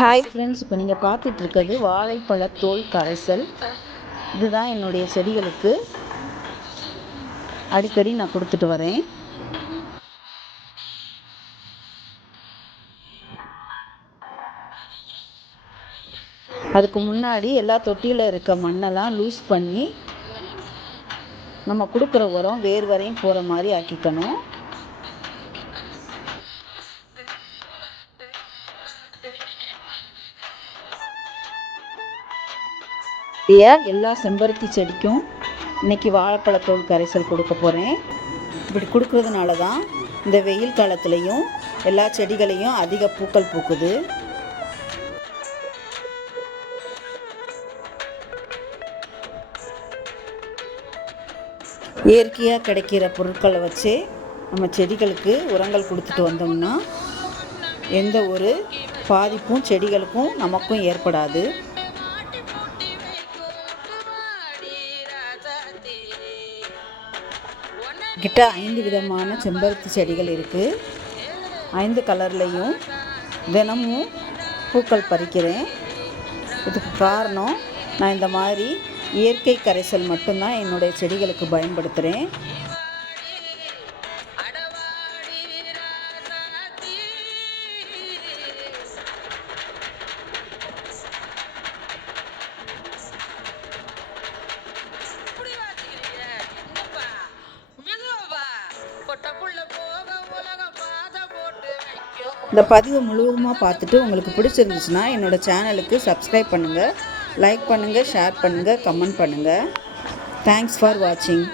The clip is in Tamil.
ஹாய் ஃப்ரெண்ட்ஸ் இப்போ நீங்கள் பார்த்துட்டு இருக்கிறது வாழைப்பழத்தோல் கரைசல். இதுதான் என்னுடைய செடிகளுக்கு. அடிக்கடி நான் கொடுத்துட்டு வரேன். அதுக்கு முன்னாடி எல்லா தொட்டியில் இருக்க மண்ணெல்லாம் லூஸ் பண்ணி நம்ம கொடுக்குற உரம் வேர் வரையும் போகிற மாதிரி ஆக்கிக்கணும். எல்லா செம்பருத்தி செடிக்கும் இன்னைக்கு வாழைப்பழத்தோல் கரைசல் கொடுக்க போகிறேன் இப்படி கொடுக்கறதுனால தான் இந்த வெயில் காலத்துலேயும் எல்லா செடிகளையும் அதிக பூக்கள் பூக்குது. இயற்கையாக கிடைக்கிற பொருட்களை வச்சு நம்ம செடிகளுக்கு உரங்கள் கொடுத்துட்டு வந்தோம்னா எந்த ஒரு பாதிப்பும் செடிகளுக்கும் நமக்கும் ஏற்படாது. கிட்ட ஐந்து விதமான செம்பருத்தி செடிகள் இருக்குது ஐந்து கலர்லேயும் தினமும் பூக்கள் பறிக்கிறேன். இதுக்கு காரணம் நான் இந்த மாதிரி இயற்கை கரைசல் மட்டும்தான் என்னுடைய செடிகளுக்கு பயன்படுத்துகிறேன் இந்த பதிவு முழுவதுமாக பார்த்துட்டு உங்களுக்கு பிடிச்சிருந்துச்சுன்னா என்னோடய சேனலுக்கு சப்ஸ்கிரைப் பண்ணுங்கள் லைக் பண்ணுங்கள் ஷேர் பண்ணுங்கள் கமெண்ட் பண்ணுங்கள் தேங்க்ஸ் ஃபார் வாட்சிங்